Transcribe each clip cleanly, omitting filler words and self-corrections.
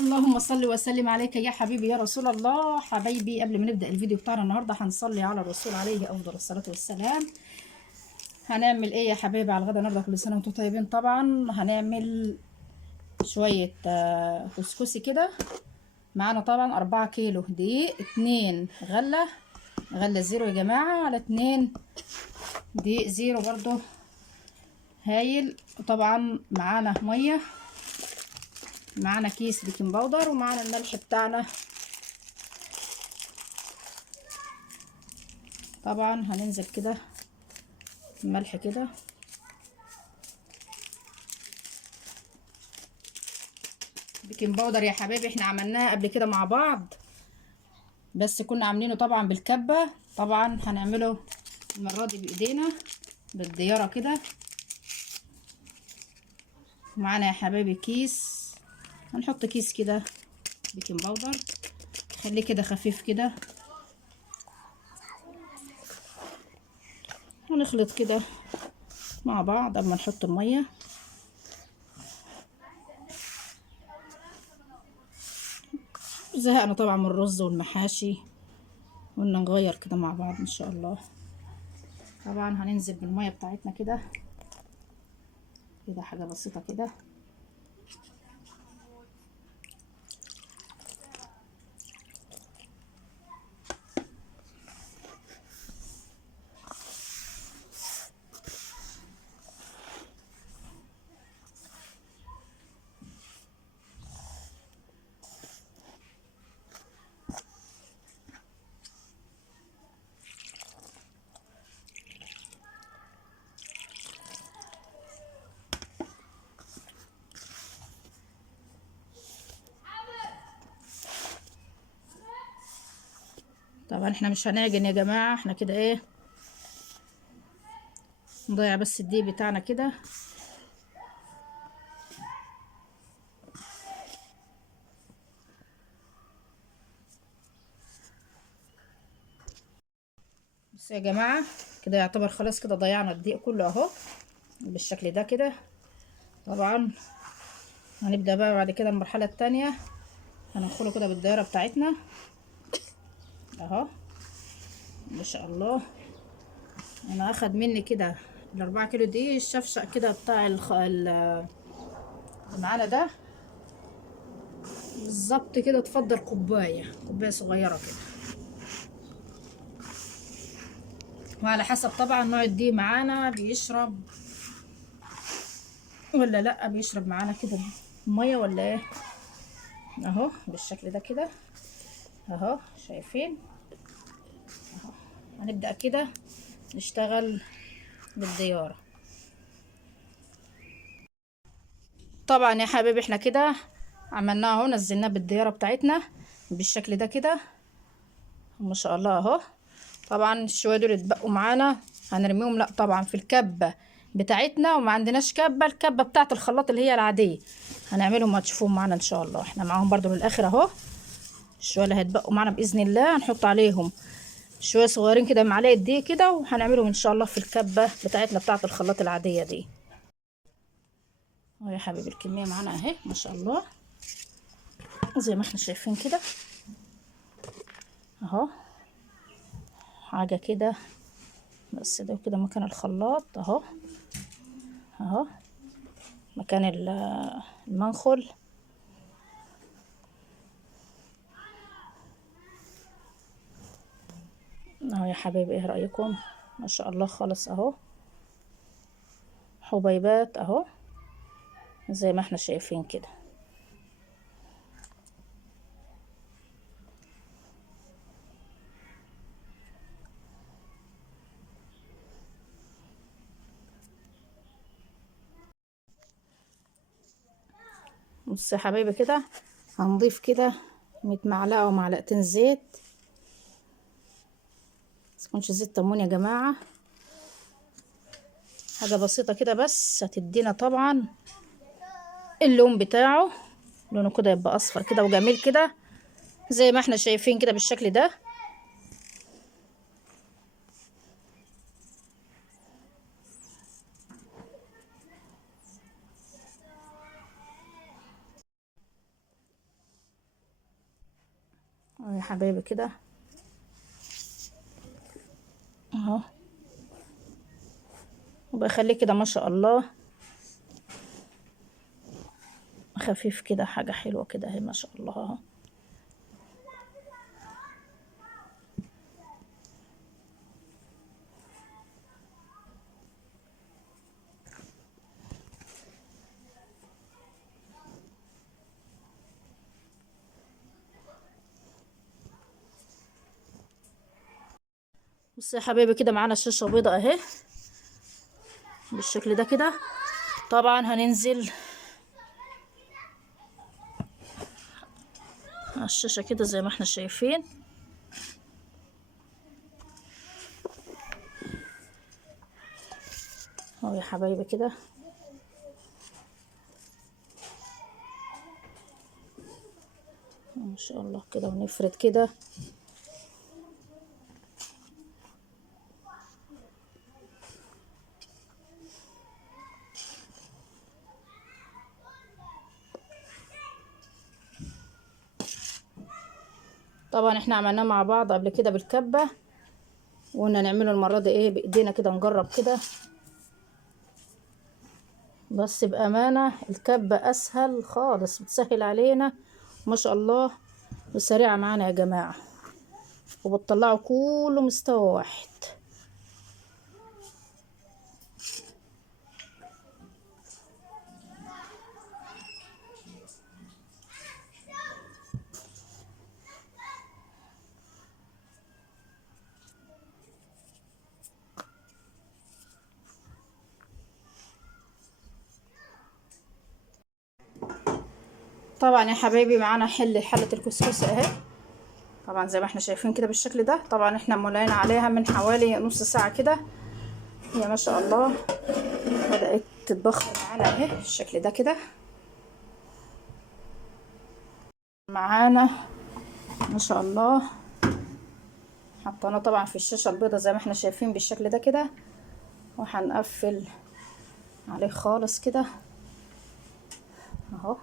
اللهم صل وسلم عليك يا حبيبي يا رسول الله. حبايبي، قبل ما نبدأ الفيديو بتاعنا النهارده هنصلي على الرسول عليه افضل الصلاة والسلام. هنعمل ايه يا حبايبي على الغدا النهارده؟ كل سنة وانتم طيبين. طبعا هنعمل شوية كسكسي كده. معانا طبعا 4 كيلو دقيق، 2 غلة زيرو يا جماعة، على 2 دقيق زيرو برضو هايل. وطبعا معانا مية، معانا كيس بيكنج باودر، ومعانا الملح بتاعنا. طبعا هننزل كده الملح كده، بيكنج باودر يا حبايبي احنا عملناها قبل كده مع بعض، بس كنا عاملينه طبعا بالكبة. طبعا هنعمله المرة دي بايدينا بالديارة كده. معانا يا حبايبي كيس، هنحط كيس كده بيكنج باودر، خليه كده خفيف كده، ونخلط كده مع بعض قبل ما نحط المية. زهقنا طبعا من الرز والمحاشي، قلنا نغير كده مع بعض ان شاء الله. طبعا هننزل بالمية بتاعتنا كده كده، حاجة بسيطة كده. طبعا احنا مش هنعجن يا جماعة، احنا كده ايه، نضيع بس الدقيق بتاعنا كده. بس يا جماعة كده يعتبر خلاص، كده ضيعنا الدقيق كله اهو بالشكل ده كده. طبعا هنبدأ بقى بعد كده المرحلة التانية، هندخله كده بالدائرة بتاعتنا اهو. ما شاء الله، انا اخد مني كده ال4 كيلو دي الشفشق كده بتاع اللي معانا ده بالظبط كده. تفضل كوباية صغيرة كده، وعلى حسب طبعا نوع الدقيق معانا بيشرب ولا لا، بيشرب معانا كده مية ولا ايه. اهو بالشكل ده كده اهو، شايفين اهو. هنبدأ كده نشتغل بالديارة. طبعا يا حبايبي احنا كده عملناها اهو، نزلناه بالديارة بتاعتنا بالشكل ده كده ما شاء الله اهو. طبعا الشوية دول اتبقوا معانا هنرميهم، لا طبعا في الكبة بتاعتنا، وما عندناش كبة، الكبة بتاعت الخلاط اللي هي العادية هنعملهم وهتشوفوهم معانا ان شاء الله. احنا معاهم برضو للاخر اهو. الشوية اللي هيتبقوا معانا باذن الله هنحط عليهم شوية صغيرين كده، معلقة دقيق كده، وهنعملهم ان شاء الله في الكبة بتاعتنا بتاعت الخلاط العادية دي اهو. يا حبيبي الكمية معانا اهي ما شاء الله زي ما احنا شايفين كده اهو. حاجة كده بس، ده كده مكان الخلاط اهو، اهو مكان المنخل اهو. يا حبايبي ايه رأيكم؟ ما شاء الله خالص اهو، حبيبات اهو زي ما احنا شايفين كده. بص يا حبايبي كده هنضيف كده 100 معلقة او معلقتين زيت، متكونش زيت تمون يا جماعة، حاجة بسيطة كده بس هتدينا طبعا اللون بتاعه، لونه كده يبقى اصفر كده وجميل كده زي ما احنا شايفين كده بالشكل ده. يا حبايبي كده اهو، وبخليه كده ما شاء الله خفيف كده، حاجة حلوة كده اهي ما شاء الله اهو. بصي يا حبايبي كده معانا الشاشة بيضة اهي بالشكل ده كده. طبعا هننزل على الشاشة كده زي ما احنا شايفين اهو يا حبايبي كده. ما شاء الله كده، ونفرد كده. طبعا احنا عملناه مع بعض قبل كده بالكبة، وقلنا نعمله المرة دي ايه بايدينا كده، نجرب كده. بس بأمانة الكبة اسهل خالص، بتسهل علينا ما شاء الله، وسريعة معانا يا جماعة، وبتطلعوا كله مستوى واحد. طبعا يا حبايبي معانا حلة الكسكسي اهي، طبعا زي ما احنا شايفين كده بالشكل ده. طبعا احنا مولعين عليها من حوالي نص ساعة كده، هي ما شاء الله بدأت تتبخر معانا اهي بالشكل ده كده. معانا ما شاء الله حطينا طبعا في الشاشة البيضة زي ما احنا شايفين بالشكل ده كده، وهنقفل عليه خالص كده اهو.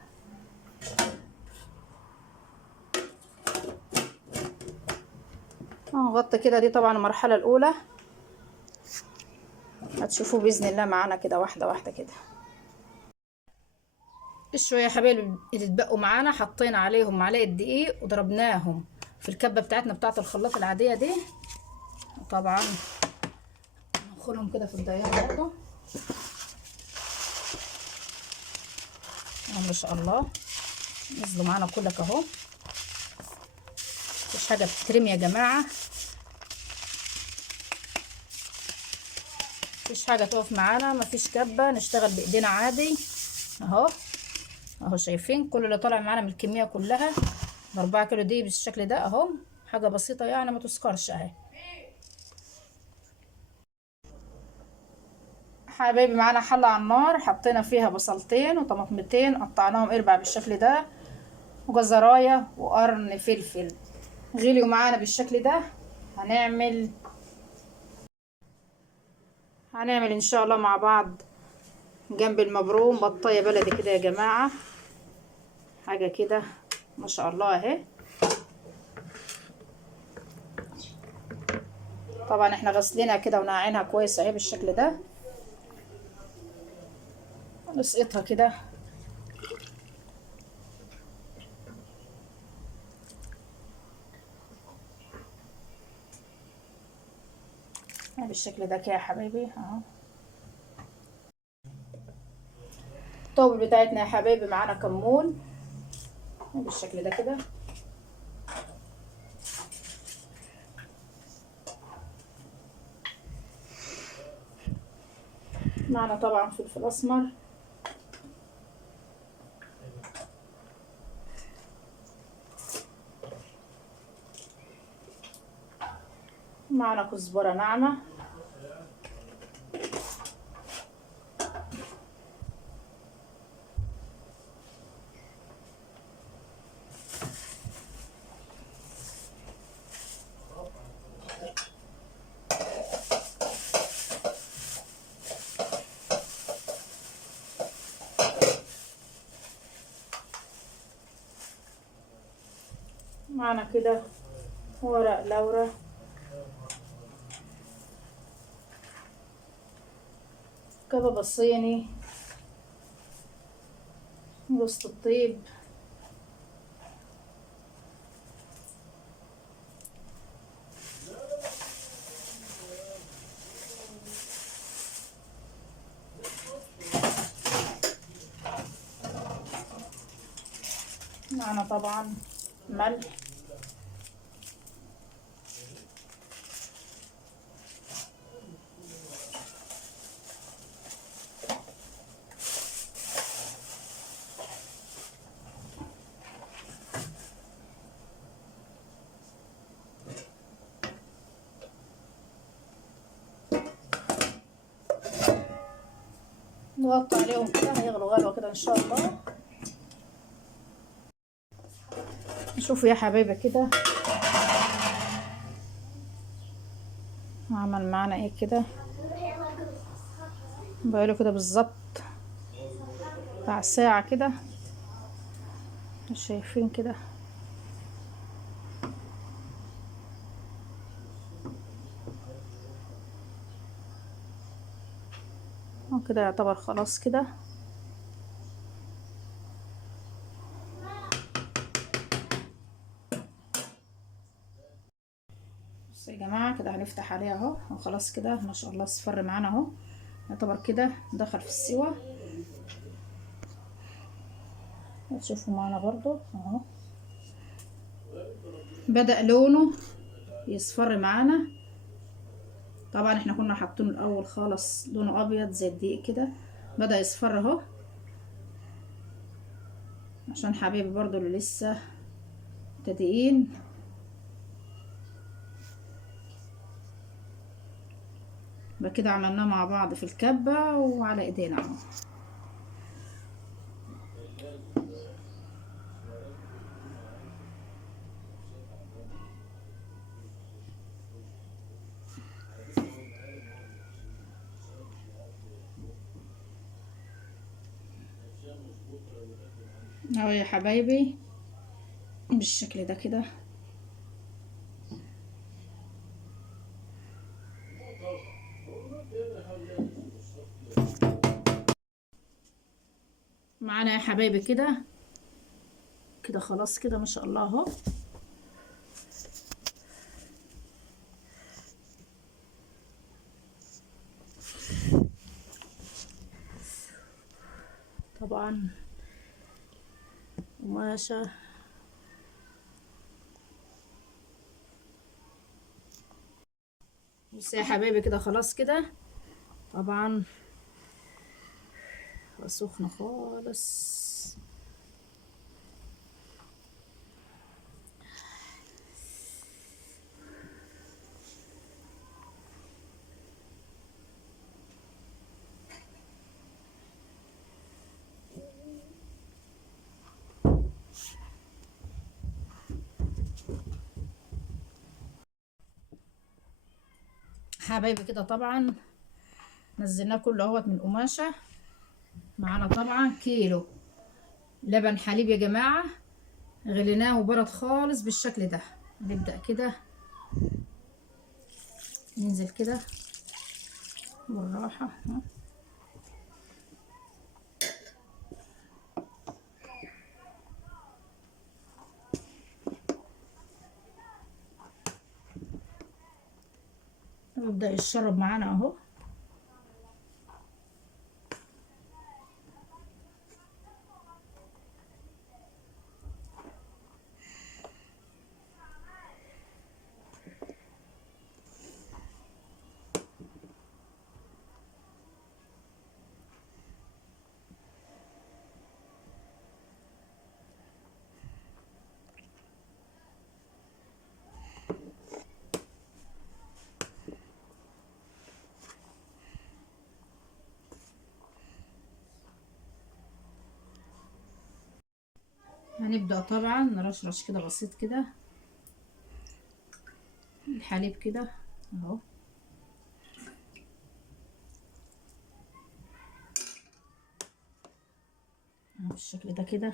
هنغطي كده، دي طبعا المرحلة الأولى، هتشوفوا بإذن الله معانا كده واحدة واحدة كده. الشوية يا حبايبي اللي اتبقوا معانا حطينا عليهم معلقة دقيق وضربناهم في الكبة بتاعتنا بتاعت الخلاط العادية دي. طبعا ندخلهم كده في الدايرة برضه ما شاء الله، نزلوا معانا كلك اهو، مفيش حاجة بتترمي يا جماعة، مفيش حاجة تقف معانا، مفيش كبة، نشتغل بإيدينا عادي اهو. اهو شايفين كل اللي طالع معانا من الكمية كلها ب4 كيلو دي بالشكل ده اهو، حاجة بسيطة يعني ما تذكرش اهي. حبايبي معانا حلة على النار، حطينا فيها بصلتين وطماطمتين قطعناهم اربع بالشكل ده، وجزرايه وقرن فلفل، غليوا معانا بالشكل ده. هنعمل ان شاء الله مع بعض جنب المبروم بطايه بلدي كده يا جماعه، حاجه كده ما شاء الله اهي. طبعا احنا غسلينها كده ونقعينها كويس اهي بالشكل ده، نسقطها كده بالشكل ده كده يا حبايبي اهو. الطاول بتاعتنا يا حبايبي معانا كمون بالشكل ده كده، معنا طبعا فلفل اسمر، معنا كزبره ناعمه، معنا كده ورق لورا، كباب الصيني، جوز الطيب، معنا طبعا ملح، نغطي عليهم كده هيغلوا غلوة كده ان شاء الله. شوفوا يا حبايبي كده عمل معانا ايه كده، بقاله كده بالظبط بتاع ساعة كده، شايفين كده. وكده يعتبر خلاص كده. بصوا يا جماعة كده هنفتح عليه اهو، وخلاص كده ما شاء الله اصفر معانا اهو، يعتبر كده دخل في السوا. هتشوفوا معانا برضو اهو بدأ لونه يصفر معانا. طبعا احنا كنا حاطينه الاول خالص لونه ابيض زي الدقيق كده، بدأ يصفر اهو، عشان حبايبي برضو اللي لسه مبتدئين. يبقى كده عملناه مع بعض في الكبة وعلى ايدينا اهو. اهو يا حبايبي بالشكل ده كده. معانا يا حبايبي كده كده خلاص كده ما شاء الله اهو. طبعا قماشة بس يا حبايبي كده خلاص كده. طبعا سخنة خالص. حبايبي كده طبعا نزلناه كله اهوت من قماشة. معانا طبعا كيلو لبن حليب يا جماعة، غليناه وبرد خالص بالشكل ده. نبدأ كده ننزل كده بالراحة اهو. يبدأ يشرب معانا اهو. هنبدأ طبعا نرشرش كده بسيط كده الحليب كده اهو. بالشكل ده كده.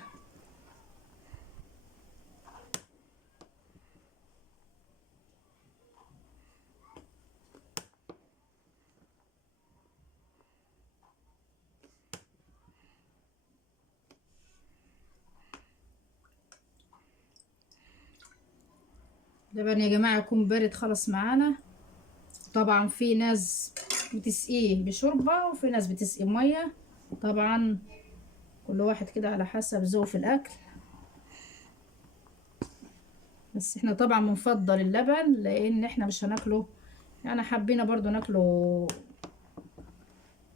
اللبن يا جماعة يكون بارد خالص معانا. طبعا في ناس بتسقيه بشوربة وفي ناس بتسقيه مية، طبعا كل واحد كده على حسب ذوقه في الاكل. بس احنا طبعا بنفضل اللبن لان احنا مش هناكله، يعني حبينا برضو ناكله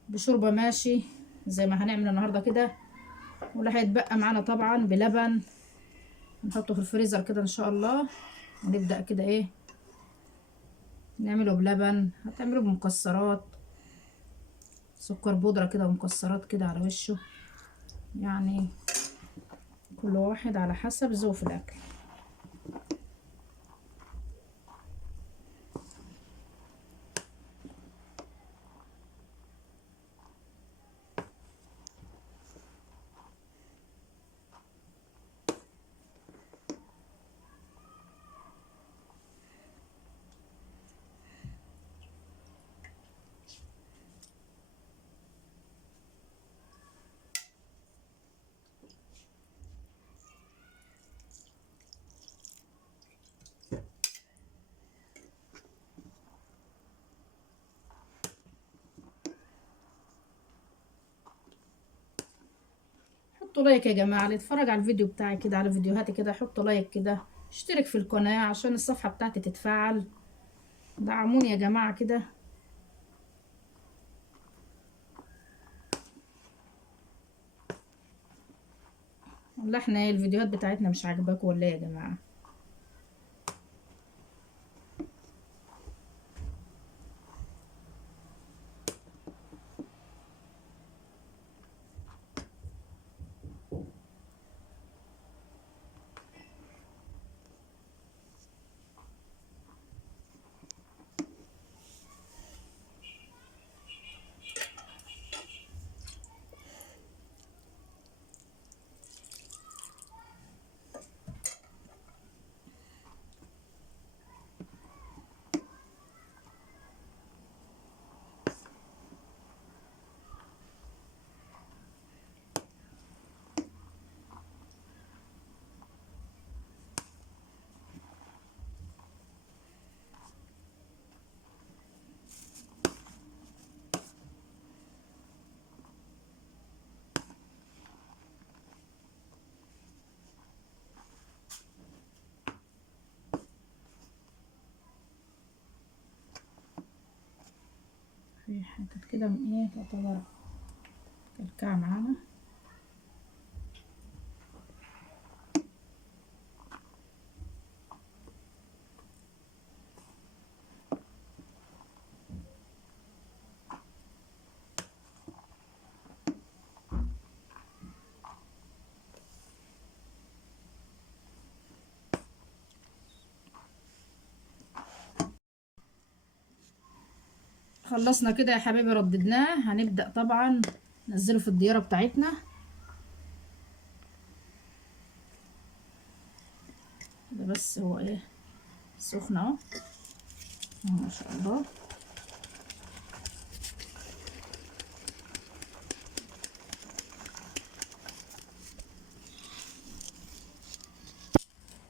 بشوربة ماشي زي ما هنعمل النهاردة كده. واللي هيتبقى معانا طبعا بلبن نحطه في الفريزر كده ان شاء الله، ونبدأ كده ايه نعمله بلبن. هتعمله بمكسرات، سكر بودرة كده ومكسرات كده على وشه، يعني كل واحد على حسب ذوقه في الاكل. حطوا لايك يا جماعة اللي يتفرج على الفيديو بتاعي كده، على فيديوهاتي كده، حطوا لايك كده، اشترك في القناة عشان الصفحة بتاعتي تتفعل. دعموني يا جماعة كده. والله احنا ايه الفيديوهات بتاعتنا مش عاجباكم ولا ايه يا جماعة؟ في حتت كده من ايه تعتبر كلكعة معانا. خلصنا كده يا حبايبي، رددناه. هنبدأ طبعا ننزله في الديارة بتاعتنا. ده بس هو ايه سخن اهو ما شاء الله.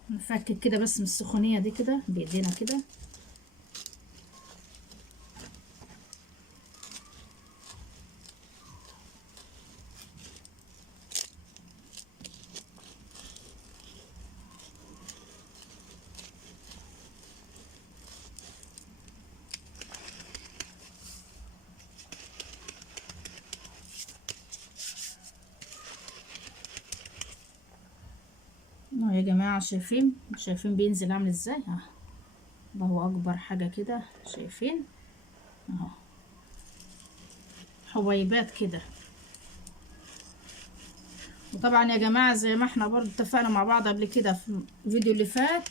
نفكك كده بس من السخونية دي كده بايدينا كده. اهو يا جماعة، شايفين بينزل عامل ازاي؟ اه الله اكبر حاجة كده، شايفين اهو حبيبات كده. وطبعا يا جماعة زي ما احنا برضو اتفقنا مع بعض قبل كده في الفيديو اللي فات،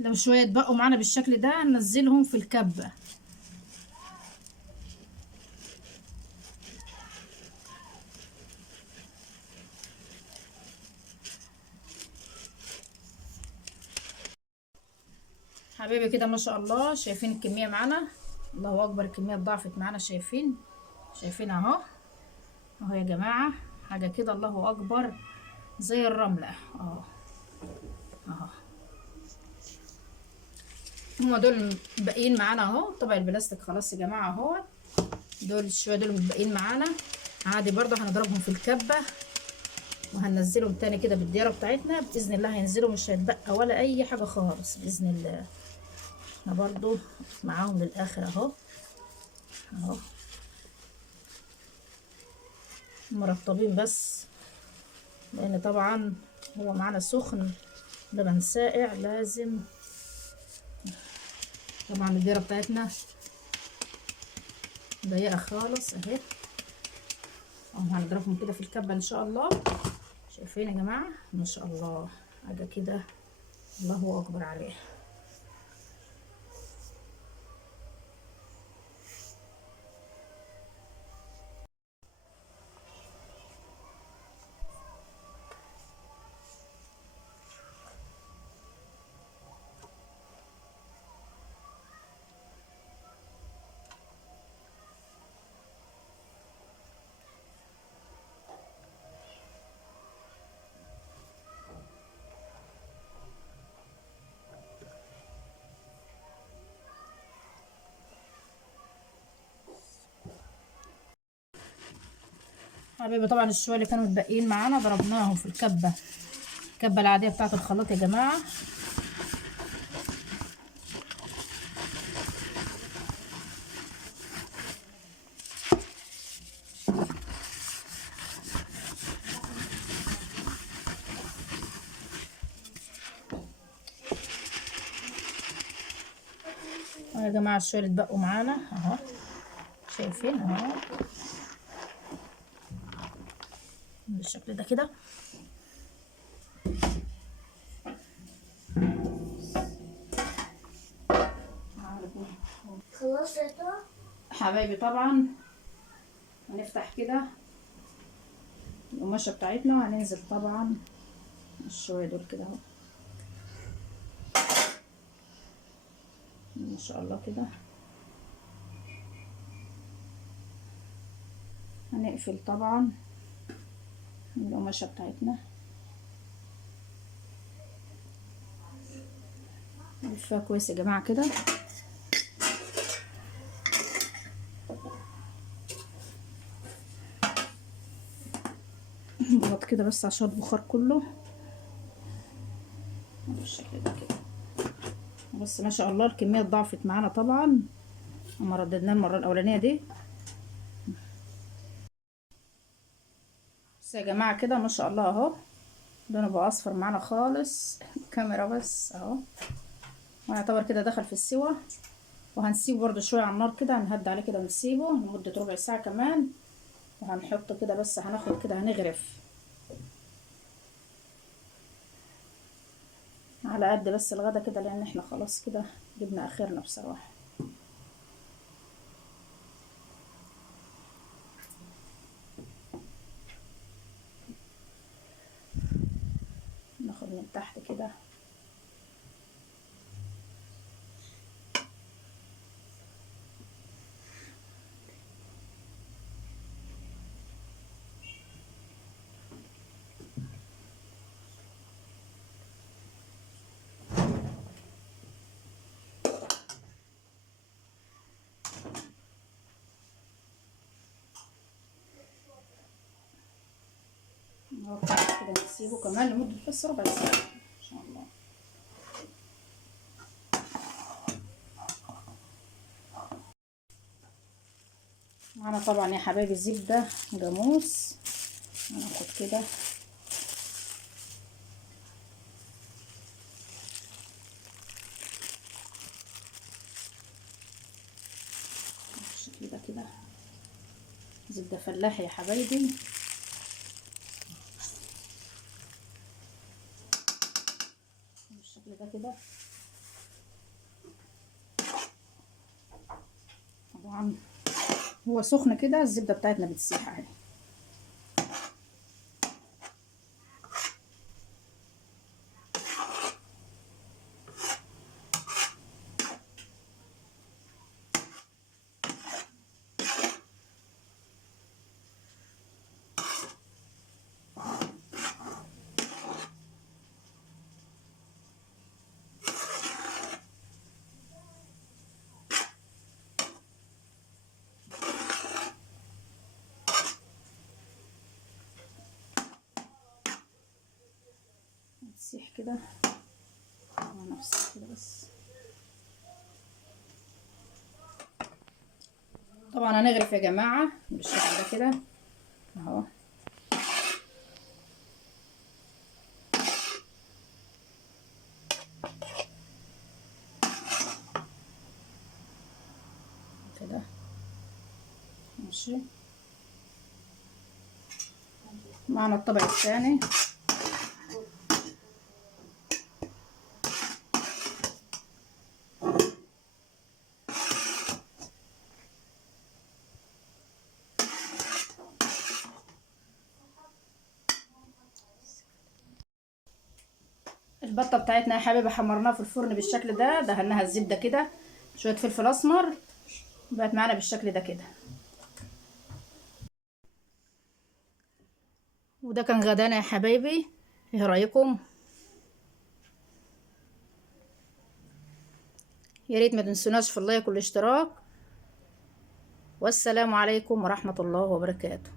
لو شوية بقوا معانا بالشكل ده ننزلهم في الكبة. حبيبي كده ما شاء الله، شايفين الكمية معانا؟ الله اكبر، الكمية ضعفت معانا. شايفين اهو يا جماعة حاجة كده الله اكبر زي الرملة اهو. هما دول باقيين معانا اهو. طبق البلاستيك خلاص يا جماعه اهو. دول شويه دول متبقيين معانا عادي، برضه هنضربهم في الكبه وهننزلهم تاني كده بالديره بتاعتنا باذن الله. هينزلوا مش هيتبقى ولا اي حاجه خالص باذن الله. احنا برضه معاهم للاخر اهو اهو مرطبين بس، لان طبعا هو معانا سخن لبن ساقع لازم. طبعا الديره بتاعتنا ضيقه خالص اهي اهو. هنضربهم كده في الكبه ان شاء الله. شايفين يا جماعه ما شاء الله حاجه كده الله اكبر عليه. حبيبي طبعا الشويه اللي كانوا متبقيين معانا ضربناهم في الكبه، الكبه العاديه بتاعه الخلاط يا جماعه. يا جماعه الشويه اللي اتبقوا معانا اهو شايفين اهو بالشكل ده كده. خلاص يا طه حبايبي طبعا هنفتح كده القماشه بتاعتنا وهننزل طبعا الشويه دول كده اهو ما شاء الله كده. هنقفل طبعا القماشه بتاعتنا نلفها كويس يا جماعه كده. نضغط كده بس عشان البخار كله بالشكل ده كده. بس ما شاء الله الكميه ضعفت معانا طبعا اما رددناه المره الاولانيه دي. بس يا جماعه كده ما شاء الله اهو لونه بقى اصفر معانا خالص الكاميرا بس اهو. ويعتبر كده دخل في السوا. وهنسيبه برده شويه على النار كده، هنهدي عليه كده ونسيبه لمده ربع ساعه كمان. وهنحطه كده بس هناخد كده هنغرف على قد بس الغدا كده، لان احنا خلاص كده جبنا اخرنا بصراحه. ناخد من تحت كده كده نسيبه كمان لمده بس ربع ساعه ان شاء الله. معانا طبعا يا حبايبي زبده جاموس. هناخد كده بالشكل ده كده زبده فلاحي يا حبايبي. بالشكل ده كده طبعا هو سخن كده الزبده بتاعتنا بتسيح اهي. تسيح كده نفسها كده بس. طبعا هنغرف يا جماعه بالشكل ده كده اهو. كده ماشي. معنا الطبق الثاني. البطه بتاعتنا يا حبايبي حمرناها في الفرن بالشكل ده، دهناها الزبده كده، شويه فلفل اسمر، بقت معانا بالشكل ده كده. وده كان غدانا يا حبايبي، ايه رايكم؟ يا ريت ما تنسوناش في اللايك والاشتراك، والسلام عليكم ورحمه الله وبركاته.